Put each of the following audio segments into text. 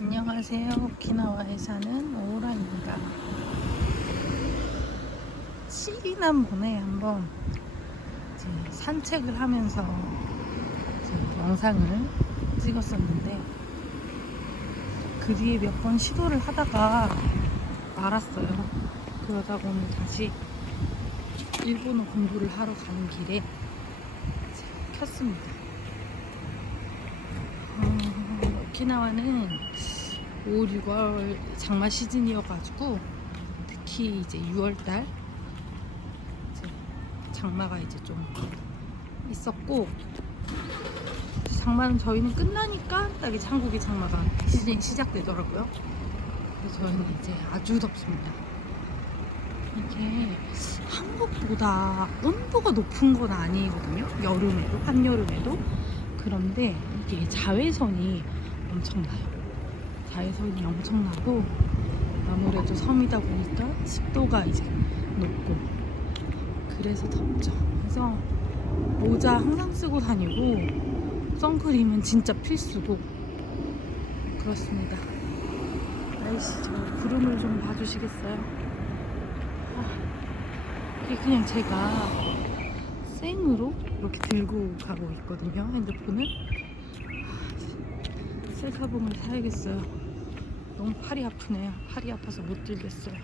안녕하세요. 오키나와에 사는 오라입니다. 7일난번에 한번 이제 산책을 하면서 이제 영상을 찍었었는데 그 뒤에 몇 번 시도를 하다가 말았어요. 그러다가 오늘 다시 일본어 공부를 하러 가는 길에 이제 켰습니다. 오키나와는 5, 6월 장마 시즌이어가지고 특히 이제 6월달 장마가 이제 좀 있었고, 장마는 저희는 끝나니까 딱 이제 한국의 장마가 시즌이 시작되더라고요. 그래서 저희는 이제 아주 덥습니다. 이게 한국보다 온도가 높은 건 아니거든요. 여름에도 한여름에도. 그런데 이게 자외선이 엄청나요. 자외선이 엄청나고 아무래도 섬이다 보니까 습도가 이제 높고 그래서 덥죠. 그래서 모자 항상 쓰고 다니고 선크림은 진짜 필수고 그렇습니다. 날씨 저 구름을 좀 봐주시겠어요? 이게 그냥 제가 생으로 이렇게 들고 가고 있거든요. 핸드폰을. 셀카봉을 사야겠어요. 너무 팔이 아프네요. 팔이 아파서 못 들겠어요.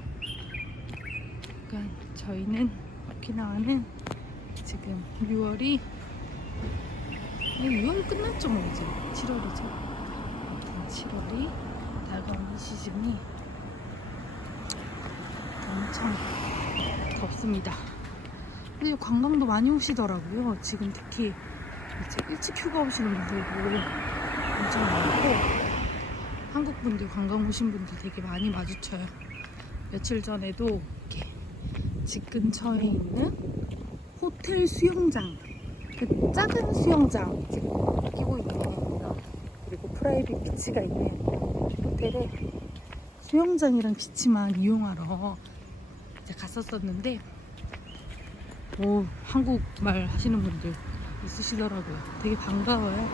그러니까 저희는 오키나와는 지금 6월이 6월 끝났죠 뭐 이제 7월이죠. 7월이 다가오는 시즌이 엄청 덥습니다. 근데 관광도 많이 오시더라고요. 지금 특히 이제 일찍 휴가 오시는 분들도 엄청 많고 한국 분들 관광 오신 분들 되게 많이 마주쳐요. 며칠 전에도 이렇게 집 근처에 있는 호텔 수영장, 그 작은 수영장 이제 끼고 있는 그리고 프라이빗 비치가 있는 호텔에 수영장이랑 비치만 이용하러 이제 갔었었는데 한국말 하시는 분들 있으시더라고요. 되게 반가워요.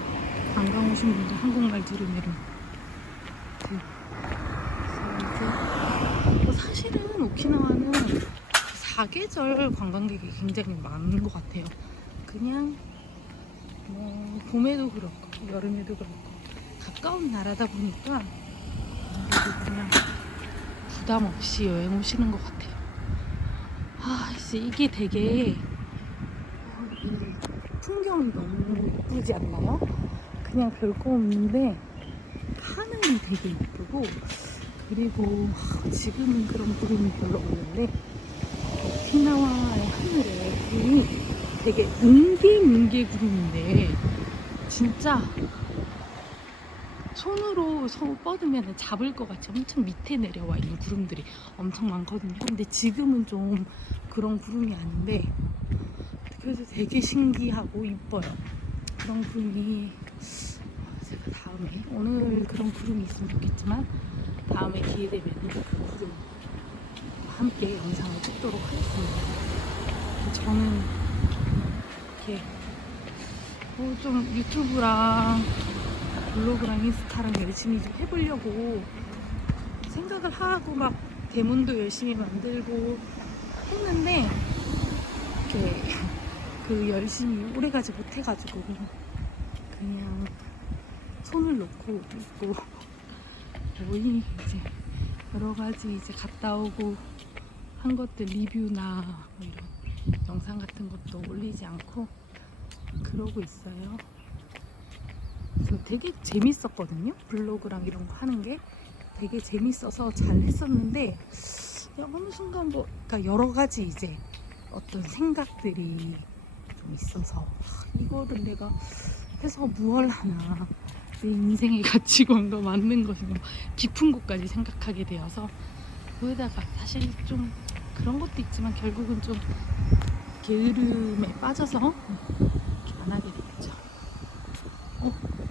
관광 오신 분들 한국말 들으면. 그래서 사실은 오키나와는 사계절 관광객이 굉장히 많은 것 같아요. 그냥 뭐 봄에도 그렇고 여름에도 그렇고 가까운 나라다 보니까 그냥 부담 없이 여행 오시는 것 같아요. 이제 이게 되게 이 풍경이 너무 예쁘지 않나요? 그냥 별거 없는데 하늘이 되게 예쁘고, 그리고 지금은 그런 구름이 별로 없는데 오키나와의 하늘에 구름이 되게 뭉게뭉게 구름인데 진짜 손으로 뻗으면 잡을 것 같이 엄청 밑에 내려와 있는 구름들이 엄청 많거든요. 근데 지금은 좀 그런 구름이 아닌데 그래서 되게 신기하고 이뻐요. 그런 구름이 제가 다음에, 오늘 그런 구름이 있으면 좋겠지만 다음에 기회 되면 그 구름과 함께 영상을 찍도록 하겠습니다. 저는 이렇게 좀 유튜브랑 블로그랑 인스타랑 열심히 좀 해보려고 생각을 하고 막 대문도 열심히 만들고 했는데 이렇게 그 열심히 오래가지 못해가지고 그냥 손을 놓고 있고 거의 이제 여러가지 이제 갔다 오고 한 것들 리뷰나 뭐 이런 영상 같은 것도 올리지 않고 그러고 있어요. 그래서 되게 재밌었거든요. 블로그랑 이런 거 하는 게 되게 재밌어서 잘 했었는데 어느 순간 그러니까 여러 가지 이제 어떤 생각들이 좀 있어서 이거를 내가 해서 무얼 하나, 내 인생의 가치관과 맞는 것인가 깊은 곳까지 생각하게 되어서, 거기다가 사실 좀 그런 것도 있지만 결국은 좀 게으름에 빠져서 이렇게 안 하게 되겠죠.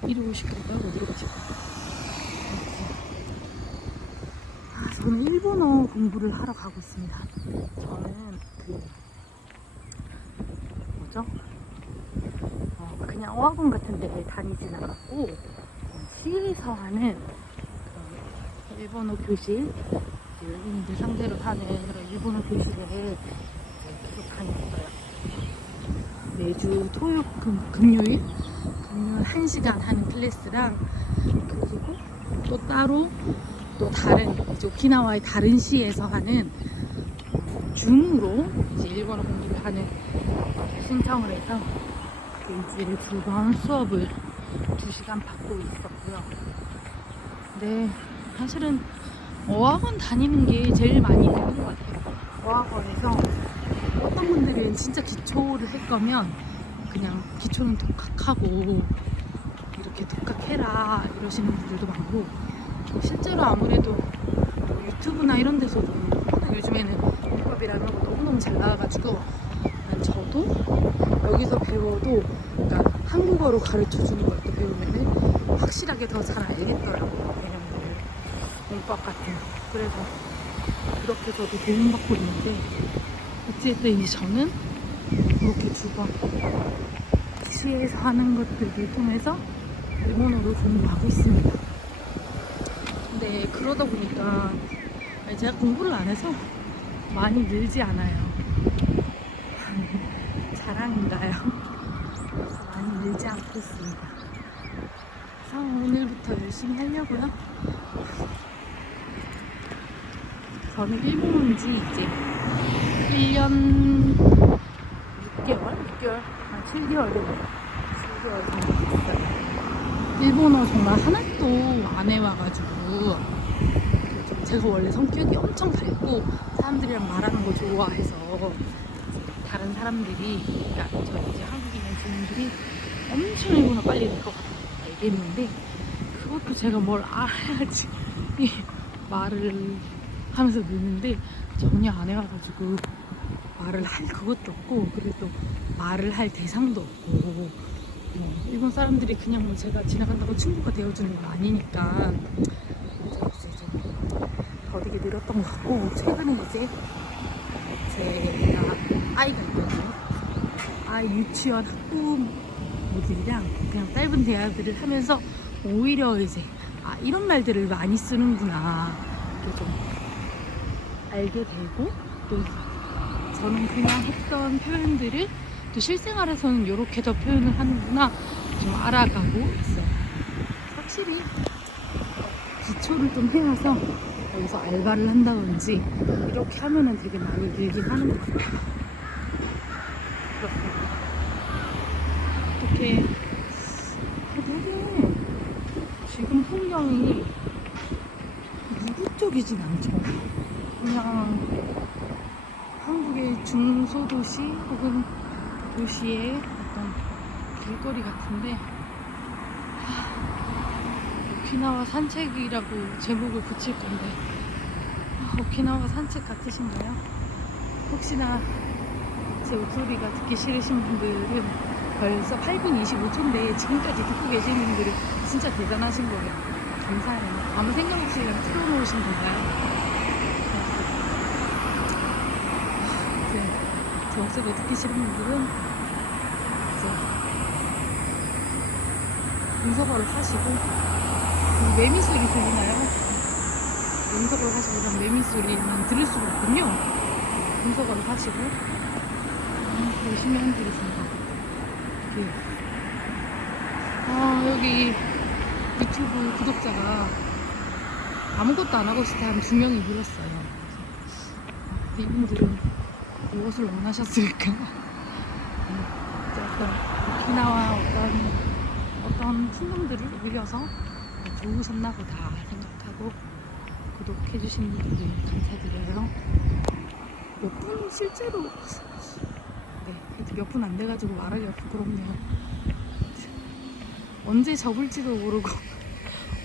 이리 오실 건가요? 어디로 가실 건가요? 저는 일본어 공부를 하러 가고 있습니다. 저는 그냥 어학원 같은 데 다니진 않았고 시에서 하는 일본어 교실, 외국인들 상대로 하는 그런 일본어 교실에 이제 계속 다녔어요. 매주 금요일 1시간 하는 클래스랑, 그리고 또 따로 또 다른 이제 오키나와의 다른 시에서 하는 줌으로 이제 일본어 공부를 하는 신청을 해서 일주일에 2번 수업을 2시간 받고 있었고요. 근데 사실은 어학원 다니는 게 제일 많이 되는 것 같아요. 어학원에서 어떤 분들은 진짜 기초를 할 거면 그냥 기초는 독학하고 이렇게 독학해라 이러시는 분들도 많고, 실제로 아무래도 유튜브나 이런 데서도 요즘에는 문법이라는 거 너무너무 잘 나와가지고 저도 여기서 배워도, 그러니까 한국어로 가르쳐 주는 걸 또 배우면은 확실하게 더 잘 알겠더라고요. 개념들, 문법 같은 거. 그래서 그렇게 저도 도움받고 있는데, 어쨌든 저는 이렇게 2번 시에서 하는 것들을 통해서 일본어를 공부하고 있습니다. 근데 그러다 보니까 제가 공부를 안 해서 많이 늘지 않아요. 자랑인가요? 그래서 많이 늘지 않고 있습니다. 그래서 오늘부터 열심히 하려고요. 저는 일본 온 지 이제 1년 6개월? 7개월 됐네요. 7개월 정도 됐어요. 일본어 정말 하나도 안 해와가지고, 제가 원래 성격이 엄청 밝고 사람들이랑 말하는 거 좋아해서 다른 사람들이, 그러니까 저 이제 한국인인 주민들이 엄청 일본어 빨리 될 것 같다고 얘기했는데, 그것도 제가 뭘 알아야지 말을 하면서 느는데 전혀 안 해와가지고 말을 할 그것도 없고, 그리고 또 말을 할 대상도 없고, 일본 사람들이 그냥 뭐 제가 지나간다고 친구가 되어주는 거 아니니까 이제 좀 더디게 늘었던 것 같고, 최근에 이제 제가 아이가 있거든요. 아이 유치원 학부모들이랑 그냥 짧은 대화들을 하면서 오히려 이제 이런 말들을 많이 쓰는구나 이렇게 좀 알게 되고, 또 저는 그냥 했던 표현들을 또 실생활에서는 이렇게 더 표현을 하는구나 좀 알아가고 있어요. 확실히 기초를 좀 해와서 여기서 알바를 한다든지 이렇게 하면은 되게 많이 늘긴 하는 것 같아요. 그렇습니다. 이렇게 되게 지금 풍경이 이국적이진 않죠. 그냥 한국의 중소도시 혹은 도시의 어떤 길거리 같은데, 오키나와 산책이라고 제목을 붙일 건데, 오키나와 산책 같으신가요? 혹시나 제 목소리가 듣기 싫으신 분들은 벌써 8분 25초인데 지금까지 듣고 계신 분들은 진짜 대단하신 거예요. 감사해요. 아무 생각 없이 그냥 틀어놓으신 건가요? 제 목소리 듣기 싫은 분들은 이제 문서거를 하시고, 매미소리 들리나요? 문서거를 하시고 그냥 매미소리는 들을 수가 없군요. 문서거를 하시고 보시면 되겠습니다. 여기 유튜브 구독자가 아무것도 안 하고 있을 때 한 2명이 늘었어요. 이분들은 무엇을 원하셨을까? 어떤 오키나와 어떤 풍경들을 올려서 좋으셨나 보다 생각하고 구독해주신 분들 감사드려요. 몇 분 실제로 몇 분 안 돼가지고 말하기가 부끄럽네요. 언제 접을지도 모르고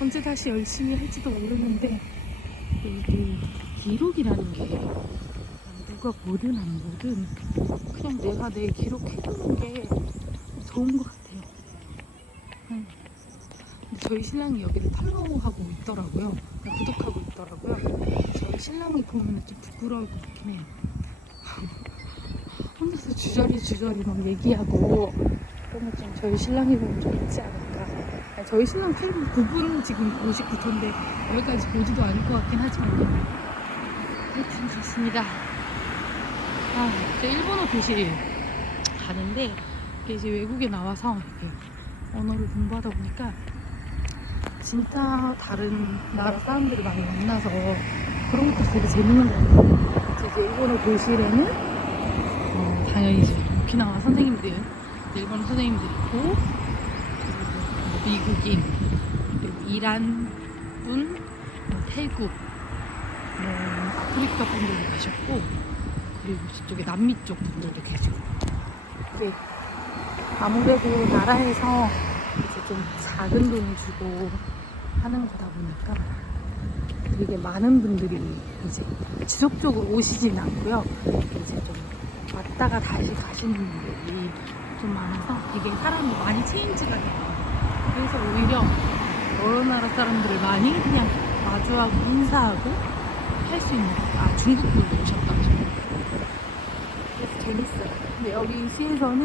언제 다시 열심히 할지도 모르는데, 이게 기록이라는 게 누가 뭐든 안 뭐든 그냥 내가 내 기록해두는 게 좋은 것 같아요. 저희 신랑이 여기를 팔로우하고 있더라고요. 구독하고 있더라고요. 저희 신랑이 보면 좀 부끄러울 것 같긴 해요. 혼자서 주저리 막 얘기하고 그러면 좀 저희 신랑이 보면 좀 있지 않을까. 저희 신랑 8분, 9분 지금 59터인데 여기까지 보지도 않을 것 같긴 하지만 하여튼 그렇습니다. 저 일본어 교실 가는데 이게 이제 외국에 나와서 이렇게 언어를 공부하다 보니까 진짜 다른 나라 사람들을 많이 만나서 그런 것도 되게 재밌는 것 같아요. 이제 일본어 교실에는 당연히 이제 오키나와 선생님들, 일본어 선생님들 있고, 그리고 미국인, 그리고 이란 분, 태국, 아프리카 분들도 계셨고, 그리고 저쪽에 남미 쪽 분들도 계시고. 이게 아무래도 나라에서 이제 좀 작은 돈을 주고 하는 거다 보니까 되게 많은 분들이 이제 지속적으로 오시진 않고요. 이제 좀 왔다가 다시 가시는 분들이 좀 많아서 이게 사람이 많이 체인지가 돼요. 그래서 오히려 여러 나라 사람들을 많이 그냥 마주하고 인사하고 할 수 있는, 중국 분도 오셨다 하시고. 그래서 재밌어요. 근데 여기 시에서는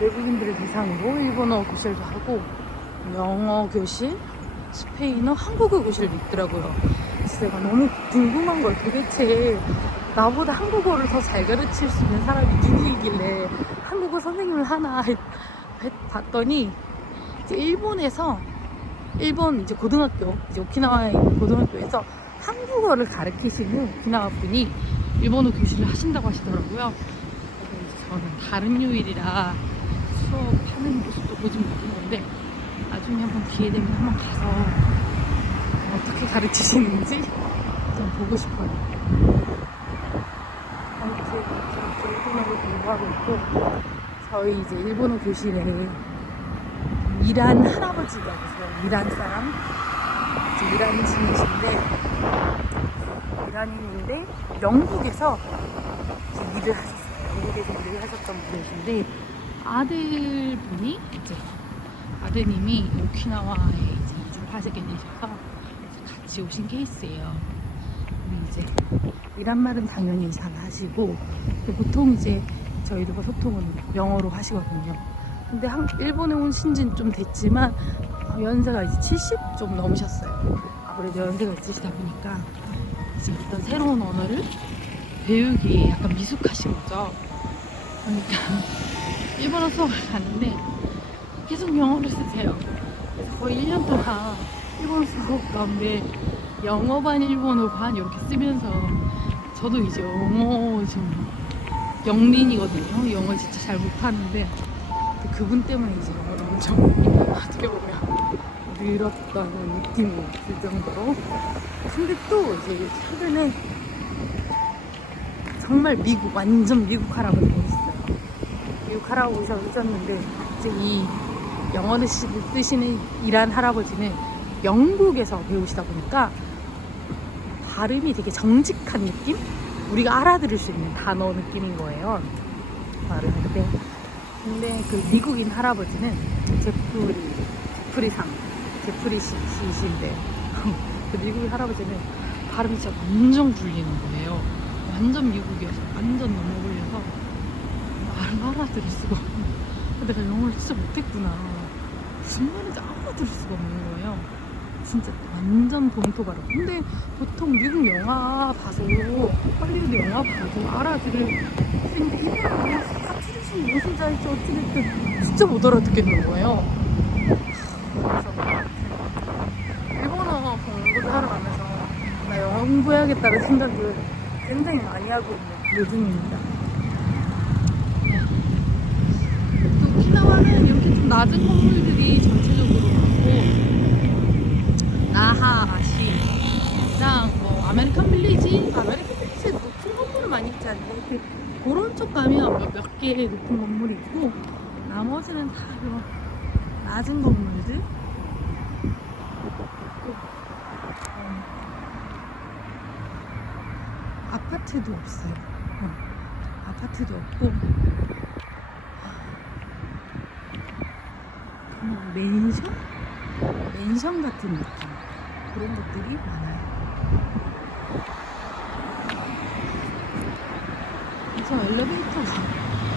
외국인들을 대상으로 일본어 교실도 하고 영어 교실, 스페인어, 한국어 교실도 있더라고요. 그래서 제가 너무 궁금한 걸 도대체 나보다 한국어를 더 잘 가르칠 수 있는 사람이 누구이길래 한국어 선생님을 하나 봤더니 이제 일본 이제 고등학교, 이제 오키나와에 있는 고등학교에서 한국어를 가르치시는 오키나와 분이 일본어 교실을 하신다고 하시더라고요. 그래서 이제 저는 다른 요일이라 수업하는 모습도 보진 못했는데 나중에 한번 기회 되면 한번 가서 어떻게 가르치시는지 좀 보고 싶어요. 아무튼 이렇게 일본어를 공부하고 있고, 저희 이제 일본어 교실에 이란 할아버지가 계세요. 이란 사람, 이제 이란 친구신데, 이란인인데 영국에서 일을 하셨어요. 영국에서 일을 하셨던 분이신데, 아드님이 오키나와에 이제 이주를 하시게 되셔서 같이 오신 케이스예요. 이제 이란 말은 당연히 잘 하시고, 보통 이제 저희들과 소통은 영어로 하시거든요. 근데 일본에 오신 지는 좀 됐지만 연세가 이제 70 좀 넘으셨어요. 아무래도 연세가 있으시다 보니까 이제 어떤 새로운 언어를 배우기에 약간 미숙하신 거죠. 그러니까 일본어 수업을 가는데 계속 영어를 쓰세요. 그래서 거의 1년 동안 일본어 수업 가운데 영어 반 일본어 반 이렇게 쓰면서, 저도 이제 영어 좀 영린이거든요. 영어 진짜 잘 못하는데 그분 때문에 이제 영어를 엄청 어떻게 보면 늘었다는 느낌이 들 정도로. 근데 또 이제 최근에 정말 완전 미국 할아버지가 있어요. 미국 할아버지가 오셨는데 이제 이 영어를 쓰시는 이란 할아버지는 영국에서 배우시다 보니까 발음이 되게 정직한 느낌? 우리가 알아들을 수 있는 단어 느낌인 거예요. 발음이. 근데 그 미국인 할아버지는 제프리 씨신데 그 미국인 할아버지는 발음이 진짜 완전 굴리는 거예요. 완전 미국이어서 완전 넘어 굴려서 말을 알아들을 수가 없는. 내가 영어를 진짜 못했구나. 무슨 말인지 알아들을 수가 없는 거예요. 진짜 완전 본토 발음. 근데 보통 미국 영화 봐서, 할리우드 영화 봐도 알아들을 수 있는데 이거는 사투리지 무슨 자일지 어찌됐든 진짜 못 알아듣겠는 거예요. 그래서 일본어 공부를 하러 가면서 나 영어 공부해야겠다는 생각을 굉장히 많이 하고 있는 요즘입니다. 또 오키나와는 이렇게 좀 낮은 건물들이 전체적으로 많고, 나하시랑 아메리칸 빌리지에 높은 건물은 많이 있지 않나요? 그런 쪽 가면 몇 개 높은 건물이 있고, 나머지는 다 낮은 건물들. 아파트도 없어요. 아파트도 없고 그냥 맨션 같은 느낌, 그런 것들이 많아요. 저 엘리베이터가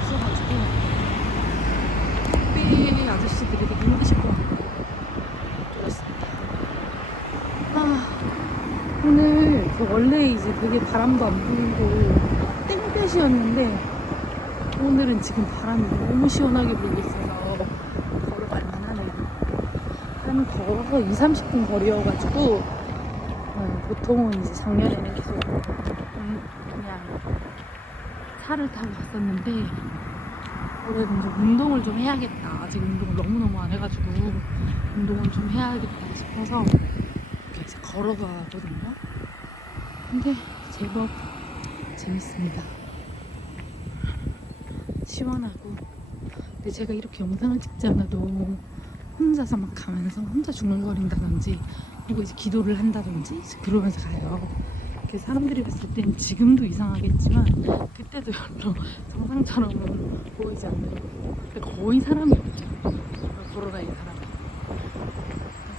없어가지고 택배 아저씨들이 되게 힘드실 것 같아요. 오늘 원래 이제 되게 바람도 안 불고 땡볕이었는데 오늘은 지금 바람이 너무 시원하게 불고 있어서 걸어갈 만하네요. 한 걸어서 2-30분 거리여가지고 보통은 이제 작년에는 계속 그냥 차를 타고 갔었는데 올해는 좀 운동을 좀 해야겠다. 아직 운동을 너무너무 안 해가지고 운동을 좀 해야겠다 싶어서 이렇게 이제 걸어가거든요. 근데 제법 재밌습니다. 시원하고. 근데 제가 이렇게 영상을 찍지 않아도 혼자서 막 가면서 혼자 중얼거린다든지 혹은 이제 기도를 한다든지 그러면서 가요. 사람들이 봤을 땐 지금도 이상하겠지만 그때도 별로 정상처럼은 보이지 않는, 거의 사람이 없죠. 걸어다니는 사람이.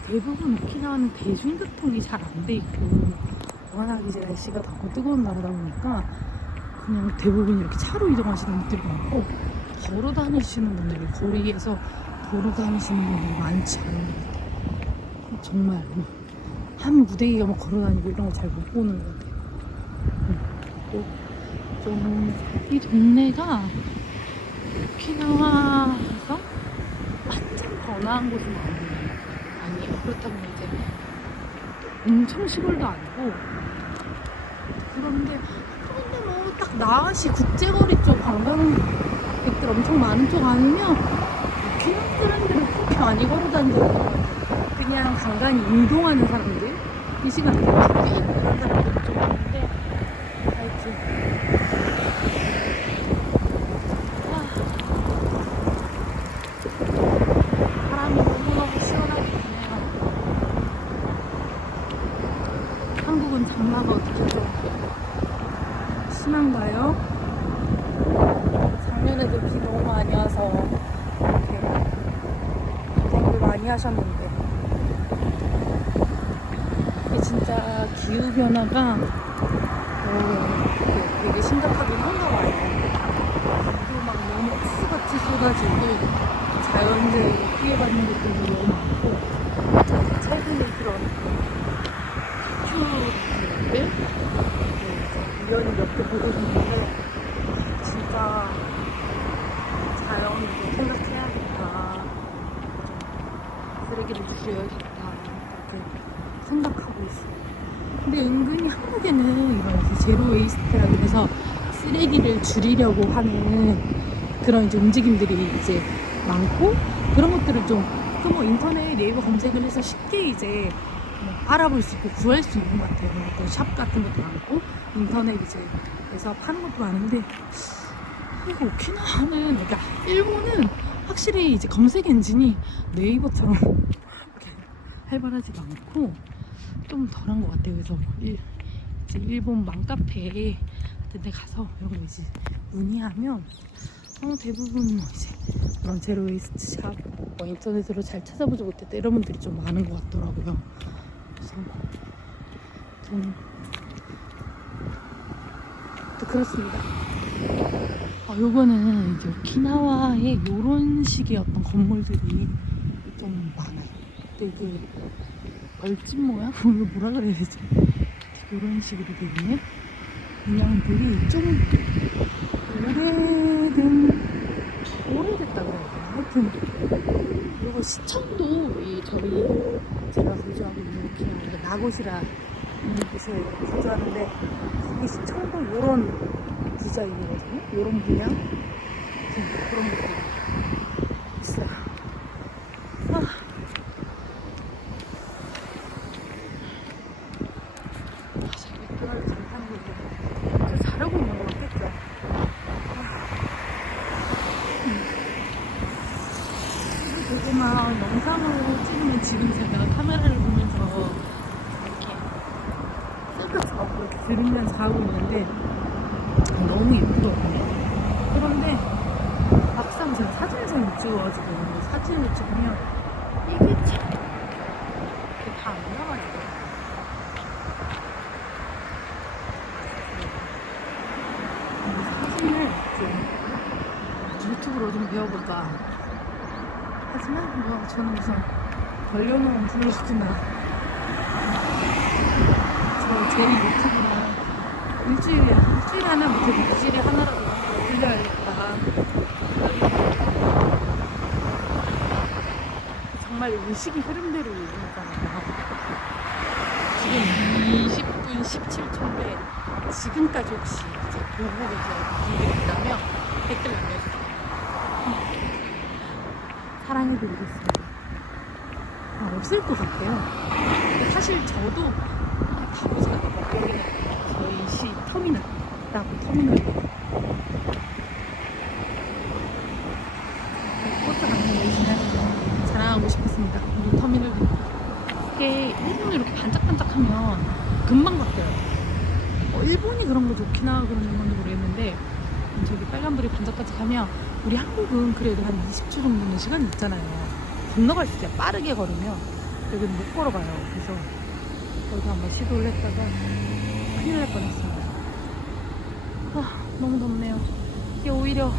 대부분 오키나와는 대중교통이 잘 안 돼 있고 워낙 이제 날씨가 덥고 뜨거운 나라다 보니까 그냥 대부분 이렇게 차로 이동하시는 분들이 많고 걸어 다니시는 분들이, 거리에서 걸어 다니시는 분들이 많지 않은 것 같아요. 정말 한 무대기가 막 걸어 다니고 이런 거 잘 못 보는 것 같아요. 좀 이 동네가 오키나와에서 완전 번화한 곳은 아니에요. 그렇다고 이제 엄청 시골도 아니고 그런데 뭐 딱 나아시 국제거리 쪽 관광객들 엄청 많은 쪽 아니면 오키나와 사람들은 그렇게 많이 걸어 다니거든요. 그냥 간간히 운동하는 사람들, 이 시간에 밖에 있고 그런 사람들이 좀 많은데 하여튼 바람이 너무너무 시원하게 부네요. 한국은 장마가 어떻게 좀 심한가요? 작년에도 비 너무 많이 와서 이렇게 고생을 많이 하셨는데 이게 진짜 기후변화가 되게 심각하긴 한가 봐요. 그리고 막 너무 옥수같이 쏟아지고 자연재해로 피해받는 것들도 너무 많고 최근에 그런 다큐들 우연히 몇 개 보고 있는데 진짜 자연도 생각해야겠다, 쓰레기를 줄여야겠다 이렇게 생각하고 있어요. 근데 은근히 한국에는 이런 제로 웨이스트라고 해서 쓰레기를 줄이려고 하는 그런 이제 움직임들이 이제 많고 그런 것들을 좀 뭐 인터넷 네이버 검색을 해서 쉽게 이제 알아볼 수 있고 구할 수 있는 것 같아요. 또 샵 같은 것도 많고 인터넷 이제에서 파는 것도 많은데 오키나와는, 그러니까 일본은 확실히 이제 검색 엔진이 네이버처럼 이렇게 활발하지가 않고 좀 덜한 것 같아요. 그래서 이제 일본 맘카페 같은 데 가서 이런 거 이제 문의하면 대부분 뭐 이제 그런 제로 웨이스트 샵 인터넷으로 잘 찾아보지 못했다 이런 분들이 좀 많은 것 같더라고요. 그래서 좀 또 그렇습니다. 요거는 이제 오키나와의 요런 식의 어떤 건물들이 좀 많아요. 근데 그 벌집 모양? 뭐라 그래야 되지? 요런 식으로 되어 있는 문양들이 좀 오래됐다 그래야 되나? 하여튼 그리고 시청도 저희 제가 거주하고 있는 오키나와 나고시라 있는 곳에 거주하는데 거기 시청도 요런 디자인이거든요. 요런 문양 그런 것들이 있어요. 잘 미끄러져 잘 타는 거고 저 자려고 있는 거 같겠죠. 되게 막 영상으로 찍으면 지금 제가 카메라를 보면서 이렇게 셀카처럼 막 이렇게 들으면서 하고 있는데 너무 예쁘거든요. 그런데 막상 제가 사진에서 못 찍어가지고 사진을 찍으면 이게 참 다 안 나와요. 사진을 좀 유튜브로 좀 배워볼까 하지만 뭐 저는 우선 벌려놓은 블로그나 제 제일 유튜브랑 일주일에 하나 못해도 2주일에 하나라도 올려야겠다. 정말 의식이 흐름대로 얘기하잖아요. 지금 20분 17초인데 지금까지 혹시 이제 보고 계신 분들이 있다면 댓글 남겨주세요. 사랑해드리겠습니다. 없을 것 같아요. 근데 사실 저도 가보지 않고 여기는 저희 시 터미널이라고 터미널 버스 가는 거 자랑하고 싶었습니다. 이 터미널 이게 일본을 이렇게 반짝반짝하면 금방 바뀌어요. 일본이 그런 거 좋기나 그런 건지 모르겠는데 저기 빨간불이 반짝반짝하면 우리 한국은 그래도 한 20초 정도는 시간이 있잖아요. 건너갈 수 있어요. 빠르게 걸으면 여기는 못 걸어가요. 그래서 여기서 한번 시도를 했다가 큰일 날 뻔했습니다. 너무 덥네요. 이게 오히려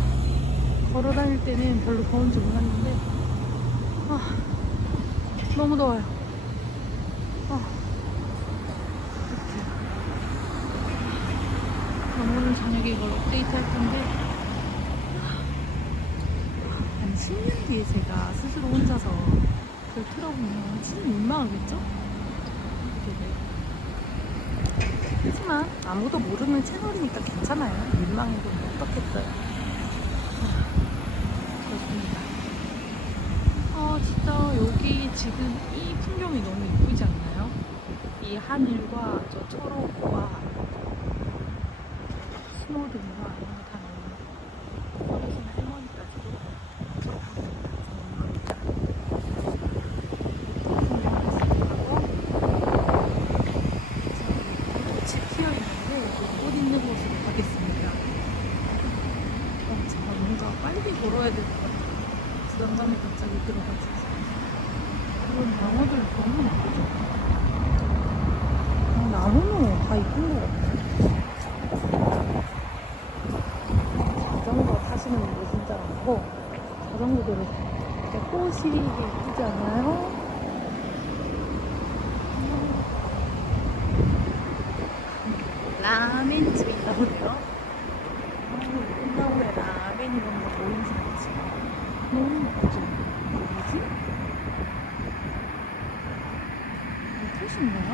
걸어 다닐 때는 별로 더운지 몰랐는데 너무 더워요. 오늘 저녁에 이걸 업데이트 할 건데 한 10년 뒤에 제가 스스로 혼자서 그걸 틀어보면 진짜 민망하겠죠? 하지만 아무도 모르는 채널이니까 괜찮아요. 민망해도 어떻겠어요. 그렇습니다. 진짜 여기 지금 이 풍경이 너무 이쁘지 않나요? 이 하늘과 저 초록과 스노우등과 이런 거 다 너무 어르신 할머니까지도 졸업합니다. 꽃이 피어있는데 꽃 있는 곳으로 가겠습니다. 제가 뭔가 빨리 걸어야 될 것 같아요. 부담감이 갑자기 들어가지고 그런 나무들 너무 예쁘죠? 나무는 다 이쁜 것 같아요. 자전거 타시는 분들 진짜 많고 자전거들은 꽃이 예쁘지 않아요? 라멘집이 있다고요? 꽃나무에 라멘이 너무 보이지 않지? 너무 예쁘죠? 뭐지? 꽃인가요?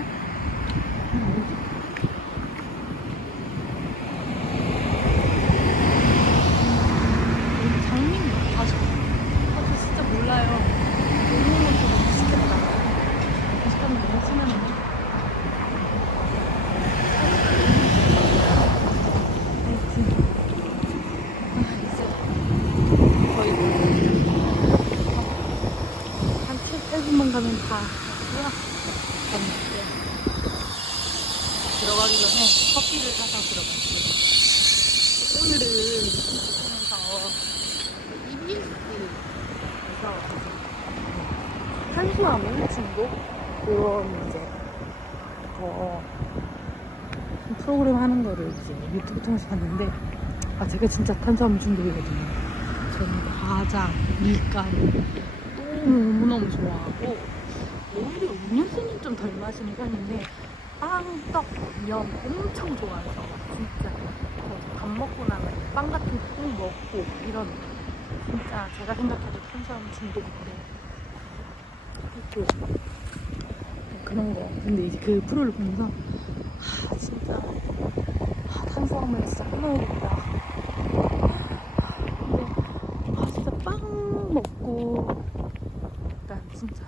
뭐지? 장미인가? 저 진짜 몰라요. 너무 맛있겠다. 맛있다는 거 신나는데? 거의 한 7-8분만 가면 다 왔고요. 들어가기 전에 커피를 사서 들어갈게요. 오늘은 EBS에서 탄수화물 중독 그런 이제 프로그램 하는 거를 이제 유튜브 통해서 봤는데 제가 진짜 탄수화물 중독이거든요. 저는 과자, 밀가루 너무너무 좋아하고 오히려 음료수는 좀 덜 마시는 편인데 빵, 떡, 면 엄청 좋아해서 진짜 밥 먹고 나면 빵 같은 거 꼭 먹고 이런 진짜 제가 생각해도 탄수화물 중독인데 또 그런 거. 근데 이제 그 프로를 보면서 진짜 탄수화물 진짜 끊어야겠다. 근데 진짜 빵 먹고 일단 진짜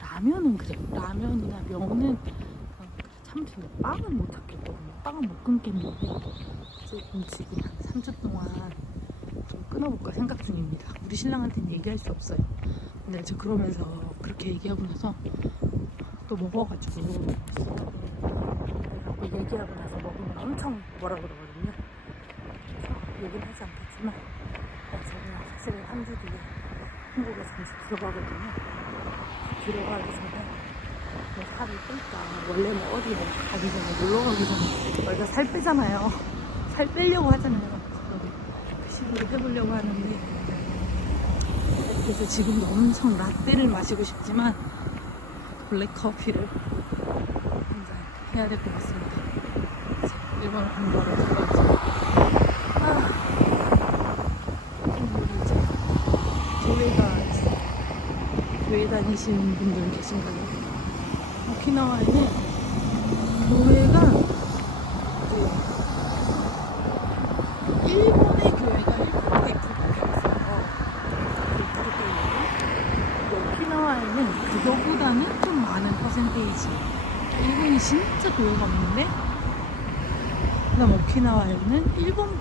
라면은 그래요. 라면이나 면은 참는데 빵은 못 참겠거든요. 빵은 못 끊겠는데 지금 한 3주 동안 좀 끊어볼까 생각 중입니다. 우리 신랑한테는 얘기할 수 없어요. 근데 저 그러면서 그렇게 얘기하고 나서 또 먹어가지고 얘기하고 나서 먹으면 엄청 뭐라 그러거든요. 그래서 얘기는 하지 않겠지만 제가 사실 한 주 뒤에 한국에 잠시 들어가거든요. 들어가기 전에 살이 뺄까. 원래는 어디 가기 전에 놀러 가기 전에 원래 살 빼잖아요. 살 빼려고 하잖아요. 그 시도를 해보려고 하는데 그래서 지금도 엄청 라떼를 마시고 싶지만 블랙커피를 혼자 해야 될 것 같습니다. 이제 일본어 공부하러 들어가야죠. 오늘 이제 교회가 있어요. 교회 다니시는 분들 계신가요? 오키나와에는 교회가 일본의 교회가 일본에 있어요. 오키나와에는 그거보다는 좀 많은 퍼센테이지. 일본이 진짜 교회가 없는데, 그다음 오키나와에는 일본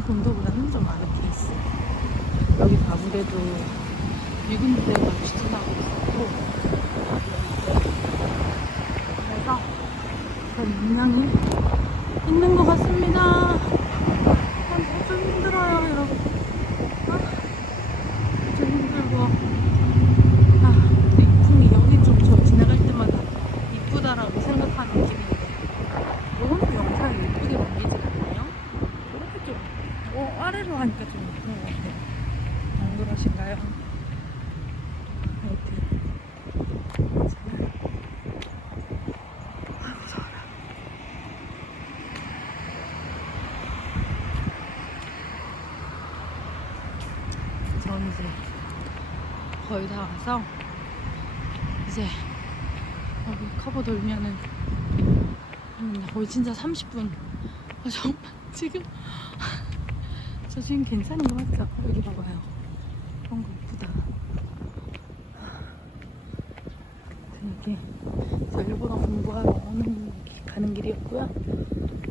본토보다는 좀 많은 케이스. 여기는 아무래도 미군 부대가 추진하고 있고, 그래서 그런 영향이 있는 것 같습니다. 좀 힘들어요, 여러분. 좀 힘들고. 근데 이 풍이 여기 좀 저 지나갈 때마다 이쁘다라고 생각하는 길인데, 오늘 영상이 예쁘게 넘기지 않나요? 이렇게 좀, 아래로 하니까 좀 예쁜 것 같아요. 안 그러신가요? 하여튼, 저는, 아이고, 더워라. 전 이제 거의 다 와서 이제 여기 커버 돌면은 거의 진짜 30분. 정말 지금 저 지금 괜찮은 거 맞죠? 여기 봐봐요. 그런 거 예쁘다. 이렇게 저 일본어 공부하러 가는 길이었고요.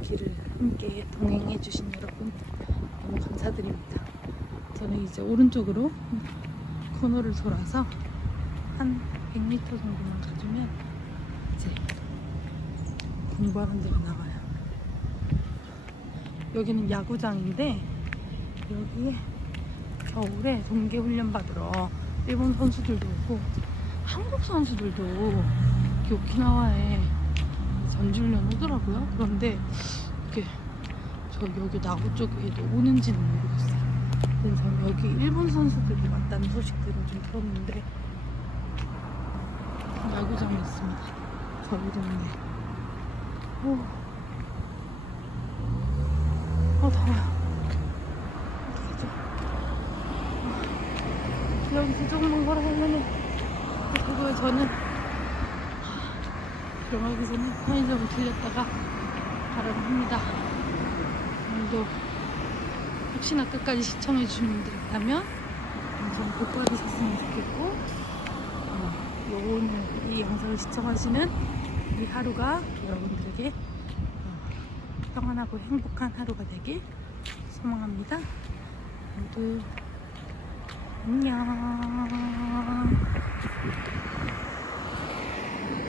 길을 함께 동행해 주신 여러분 너무 감사드립니다. 저는 이제 오른쪽으로 코너를 돌아서 한 100m 정도만 가주면 이제 공부하는 데로 나와요. 여기는 야구장인데, 여기에 겨울에 동계훈련 받으러 일본 선수들도 오고 한국 선수들도 여기 오키나와에 전지훈련 오더라고요. 그런데 이렇게 저 여기 나고 쪽에도 오는지는 모르겠어요. 그래서 여기 일본 선수들이 왔다는 소식들을 좀 들었는데, 야구장이 있습니다. 저희 동네. 더워요. 어떡하죠? 여기서 조금만 걸어가면은, 그리고 저는 들어가기 전에 편의점을 들렸다가 가려고 합니다. 오늘도 혹시나 끝까지 시청해주신 분들 있다면 영상 꼭 봐주셨으면 좋겠고, 오늘 이 영상을 시청하시는 이 하루가 여러분들에게 평안하고 행복한 하루가 되길 소망합니다. 모두 안녕.